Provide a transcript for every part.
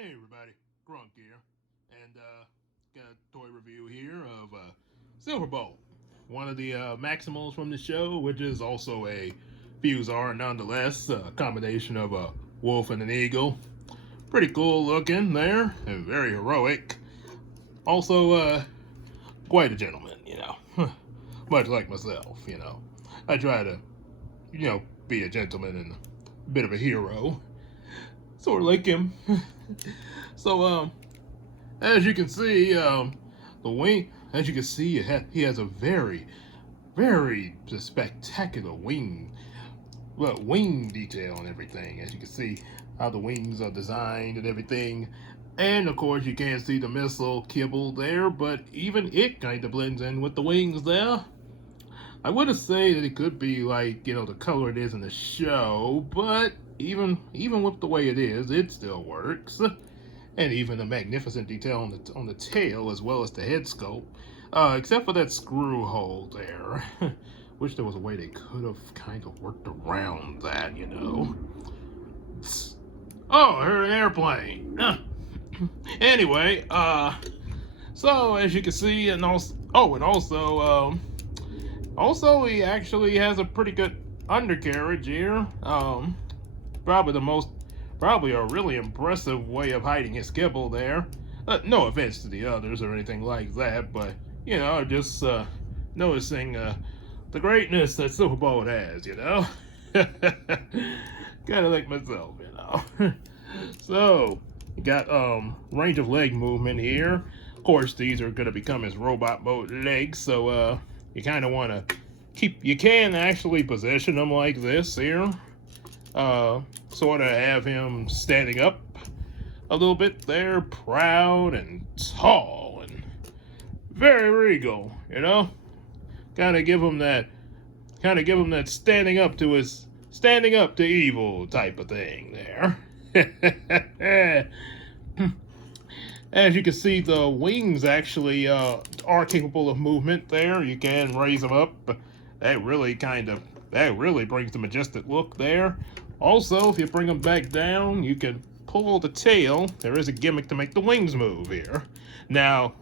Hey everybody, Kronk here, and got a toy review here of Silverbolt, one of the Maximals from the show, which is also a Fusar nonetheless, a combination of a wolf and an eagle. Pretty cool looking there, and very heroic. Also, quite a gentleman. Much like myself. I try to be a gentleman and a bit of a hero, sort of like him. So, as you can see, the wing, as you can see, he has a very, very spectacular wing detail and everything. As you can see, how the wings are designed and everything. And of course, you can't see the missile kibble there, but even it kind of blends in with the wings there. I would say that it could be like, the color it is in the show, but even with the way it is, it still works. And even the magnificent detail on the tail as well as the head sculpt, except for that screw hole there. Wish there was a way they could have kind of worked around that. Oh, I heard an airplane. Anyway, so as you can see, and also he actually has a pretty good undercarriage here. Probably a really impressive way of hiding his kibble there. No offense to the others or anything like that, but just noticing the greatness that Silverbolt has. Kind of like myself. So you got range of leg movement here. Of course, these are going to become his robot mode legs, so you kind of want to you can actually position them like this here. Sort of have him standing up a little bit there, proud and tall and very regal, kind of give him that standing up to evil type of thing there. As you can see, the wings actually are capable of movement there. You can raise them up. That really brings the majestic look there. Also, if you bring them back down, you can pull the tail. There is a gimmick to make the wings move here. Now,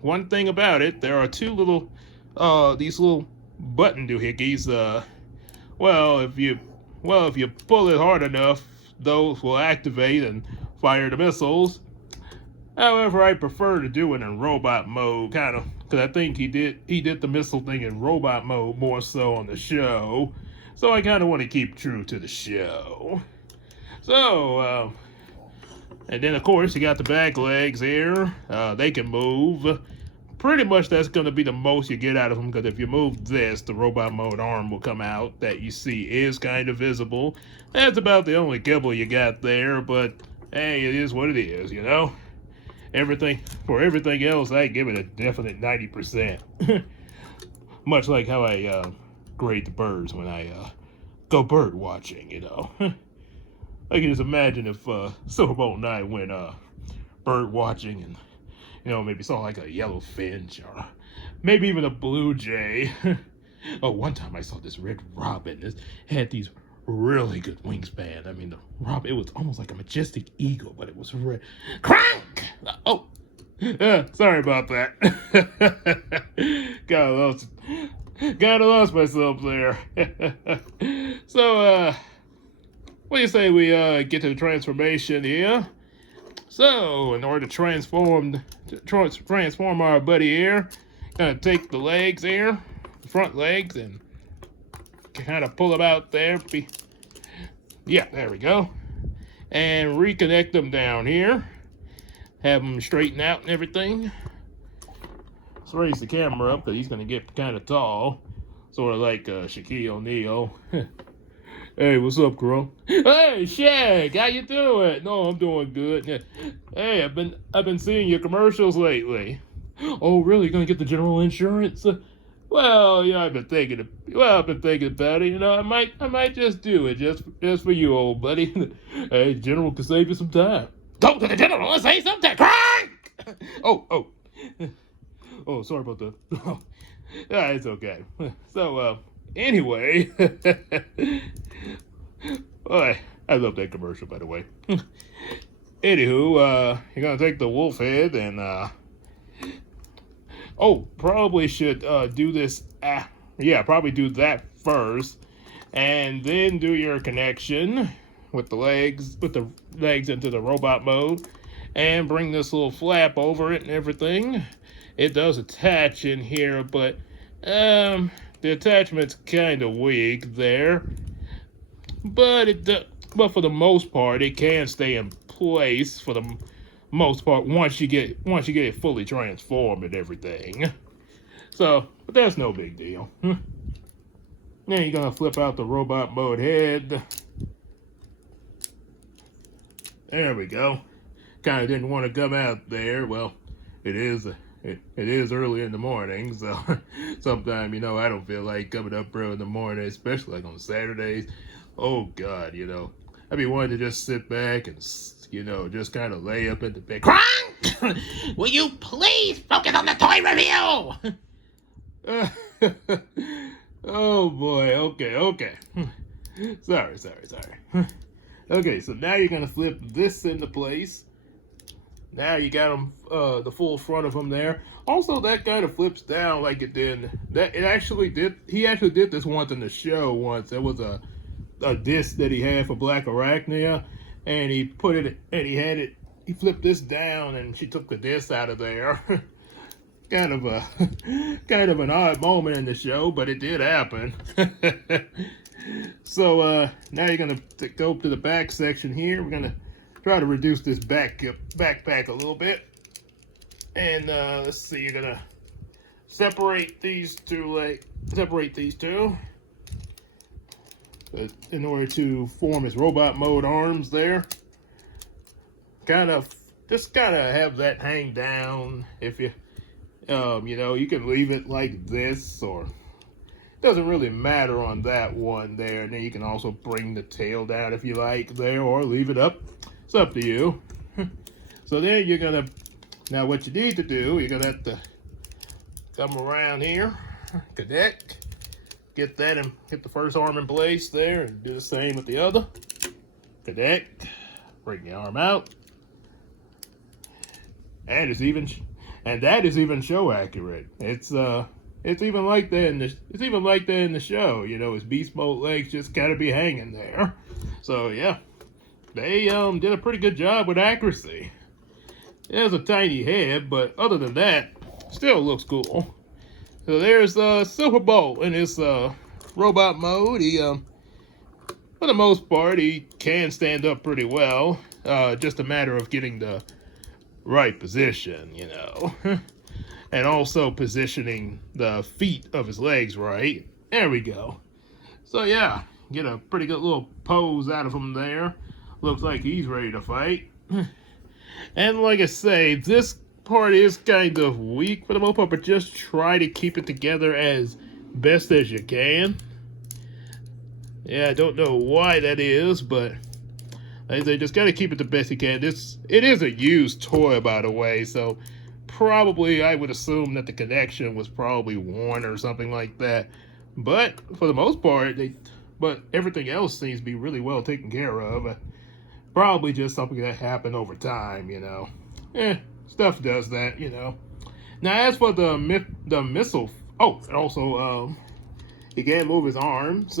one thing about it, there are these little button doohickeys. If you pull it hard enough, those will activate and fire the missiles. However, I prefer to do it in robot mode, kind of, because I think he did the missile thing in robot mode more so on the show. So I kind of want to keep true to the show. So, and then of course you got the back legs here. They can move. Pretty much that's going to be the most you get out of them, because if you move this, the robot mode arm will come out that you see is kind of visible. That's about the only kibble you got there, but hey, it is what it is, Everything else, I give it a definite 90%. Much like how I grade the birds when I go bird watching, I can just imagine if Silverbolt and I went bird watching and, maybe saw like a yellow finch or maybe even a blue jay. Oh, one time I saw this red robin. It had these really good wingspan. I mean, the robin, it was almost like a majestic eagle, but it was red. Kronk! Oh, sorry about that. Kinda lost myself there. So, what do you say we get to the transformation here? So, in order to transform our buddy here, gonna take the legs here, the front legs, and kind of pull them out there. Yeah, there we go. And reconnect them down here. Have them straighten out and everything. Let's raise the camera up because he's going to get kind of tall. Sort of like Shaquille O'Neal. Hey, what's up, Kronk? Hey, Shaq, how you doing? No, I'm doing good. Hey, I've been seeing your commercials lately. Oh, really? You're gonna get the general insurance? Well, I've been thinking about it. I might just do it just for you, old buddy. Hey, general can save you some time. Go to the general and save some time. Kronk! Oh, sorry about that. Yeah, it's okay. So, anyway, boy, I love that commercial, by the way. Anywho, you're gonna take the wolf head and oh, probably should do this. Yeah, probably do that first, and then do your connection with the legs into the robot mode, and bring this little flap over it and everything. It does attach in here, but the attachment's kind of weak there. But but for the most part, it can stay in place for the most part once you get it fully transformed and everything. So, but that's no big deal. Then you're gonna flip out the robot mode head. There we go. Kind of didn't want to come out there. Well, it is early in the morning, so sometimes, you know, I don't feel like coming up early in the morning, especially like on Saturdays. Oh God, you know, I'd be wanting to just sit back and, you know, just kind of lay up in the bed. Kronk! Will you please focus on the toy review? Oh boy, okay. Sorry. Okay, so now you're gonna flip this into place. Now you got them, the full front of them there. Also, that kind of flips down like it did. He actually did this once in the show once. There was a disc that he had for Black Arachnia, and he put it, and he flipped this down, and she took the disc out of there. kind of an odd moment in the show, but it did happen. So now you're gonna go to the back section here. We're gonna try to reduce this backpack a little bit, and let's see. You're gonna separate these two, in order to form his robot mode arms there. Just kind of have that hang down. If you, you know, you can leave it like this, or it doesn't really matter on that one there. And then you can also bring the tail down if you like there, or leave it up. It's up to you. So then you're gonna, now what you need to do, you're gonna have to come around here, connect, get the first arm in place there, and do the same with the other. Connect, bring the arm out, and that is even show accurate. It's even like that in the show. You know, his beast mode legs just gotta be hanging there. So yeah, they did a pretty good job with accuracy. It has a tiny head, but other than that, still looks cool. So there's Silverbolt in his robot mode. He for the most part, he can stand up pretty well. Just a matter of getting the right position, you know. And also positioning the feet of his legs right. There we go. So yeah, get a pretty good little pose out of him there. Looks like he's ready to fight. And like I say, this part is kind of weak for the most part, but just try to keep it together as best as you can. Yeah, I don't know why that is, but like I say, just gotta keep it the best you can. It is a used toy, by the way, so probably I would assume that the connection was probably worn or something like that. But for the most part, but everything else seems to be really well taken care of. Probably just something that happened over time, you know. Stuff does that, you know. Now, as for the missile, oh, and also, he can't move his arms.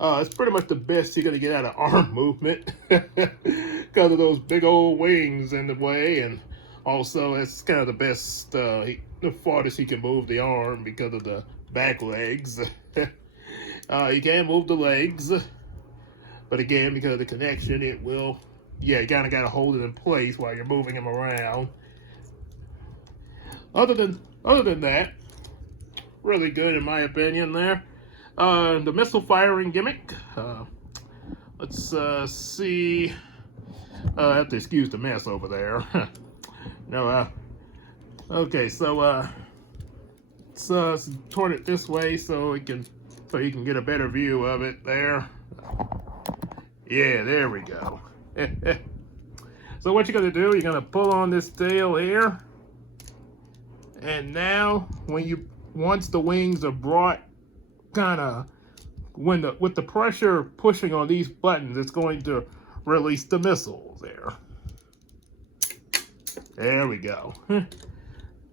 It's pretty much the best you're gonna get out of arm movement because of those big old wings in the way, and also it's kind of the best, the farthest he can move the arm because of the back legs. You can't move the legs, but again, because of the connection, it will. Yeah, you kind of got to hold it in place while you're moving him around. Other than that, really good in my opinion there. The missile firing gimmick. Let's see. I have to excuse the mess over there. No, okay, so let's turn it this way so you can get a better view of it there. Yeah, there we go. So what you're gonna do, you're gonna pull on this tail here, and now once the wings are brought, with the pressure pushing on these buttons, it's going to release the missiles there. There we go.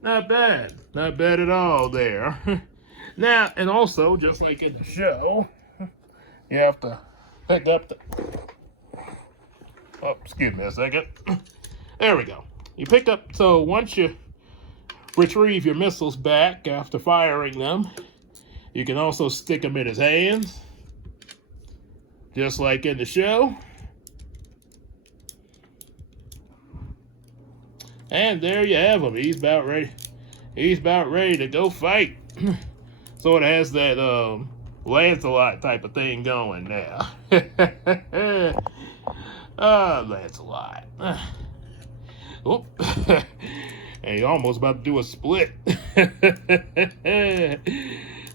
Not bad. Not bad at all there. Now, and also, just like in the show, you have to pick up the... Oh, excuse me a second. There we go. You pick up... So once you retrieve your missiles back after firing them, you can also stick them in his hands. Just like in the show. And there you have him. He's about ready. He's about ready to go fight. So it has that Lancelot type of thing going now. Lancelot. Oh, and he's almost about to do a split.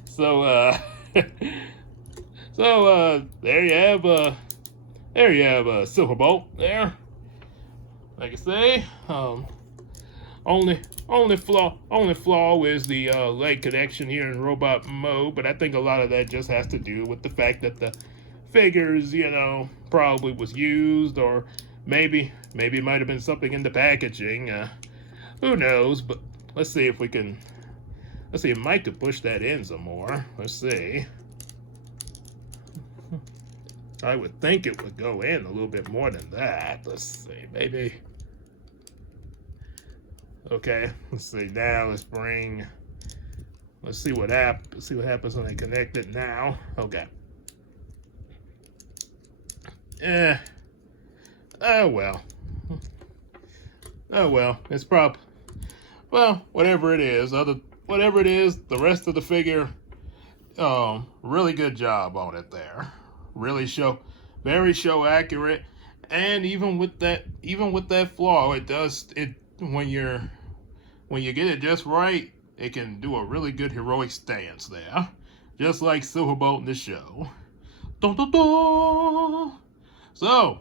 So there you have Silverbolt there. Like I say, only flaw is the leg connection here in robot mode, but I think a lot of that just has to do with the fact that the figures, you know, probably was used, or maybe it might have been something in the packaging. Who knows? But let's see if we can. Let's see. It might to push that in some more. Let's see. I would think it would go in a little bit more than that. Let's see. Maybe. Okay, let's see. Now let's see what happens when I connect it now. Okay. Oh well. Oh well. It's well, whatever it is. The rest of the figure, really good job on it there. Really very show accurate, and even with that flaw, when you get it just right, it can do a really good heroic stance there, just like Silverbolt in the show. Dun, dun, dun. So,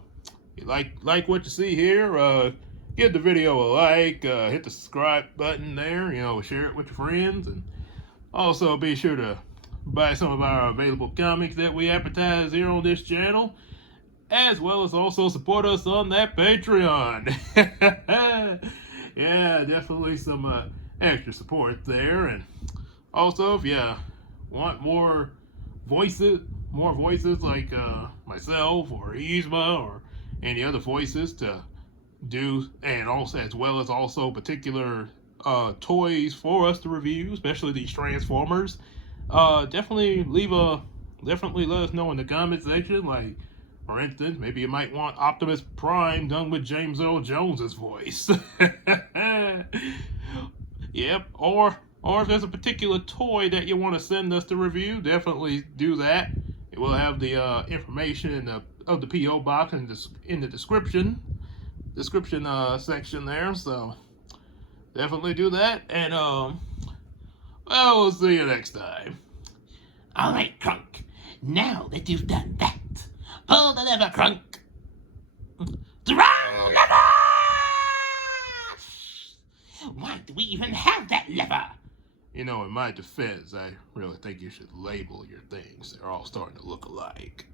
you like what you see here? Give the video a like, hit the subscribe button there, you know, share it with your friends, and also be sure to buy some of our available comics that we advertise here on this channel, as well as also support us on that Patreon. Yeah, definitely some extra support there. And also, if you want more voices like myself or Yzma or any other voices to do, and also as well as also particular toys for us to review, especially these Transformers, definitely let us know in the comment section. Like, for instance, maybe you might want Optimus Prime done with James Earl Jones's voice. Yep. Or if there's a particular toy that you want to send us to review, definitely do that. We'll have the information of the PO box in the description section there. So definitely do that. And well, we'll see you next time. All right, Kronk. Now that you've done that, pull the lever, Kronk. The wrong lever! Why do we even have that lever? You know, in my defense, I really think you should label your things. They're all starting to look alike.